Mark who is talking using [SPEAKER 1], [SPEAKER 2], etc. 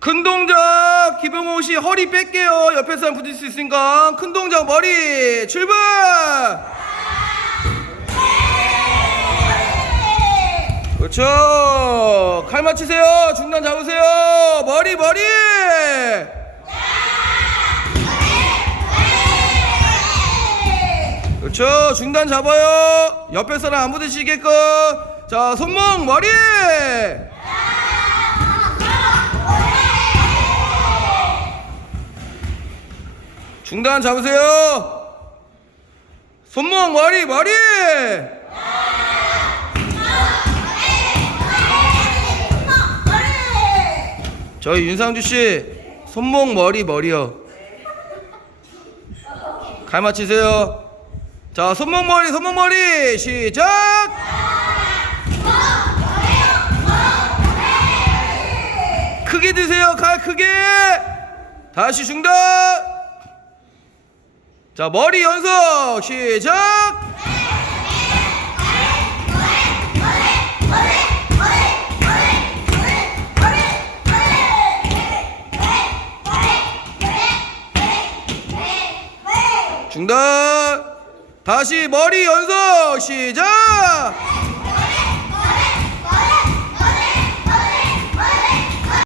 [SPEAKER 1] 큰 동작 기병호 씨 허리 뺄게요. 옆에 사람 부딪힐 수 있으니까 큰 동작 머리 출발! 그렇죠. 칼 맞히세요. 중단 잡으세요. 머리 머리! 그렇죠. 중단 잡아요. 옆에 사람 안 부딪히게끔. 자 손목 머리 중단 잡으세요. 손목 머리 머리! 저희 윤상주 씨 손목 머리 머리요. 갈 맞히세요. 자 손목 머리 손목 머리! 시작! 크게 드세요 칼 크게! 다시 중단 자 머리 연속 시작! 중단! 다시 머리 연속 시작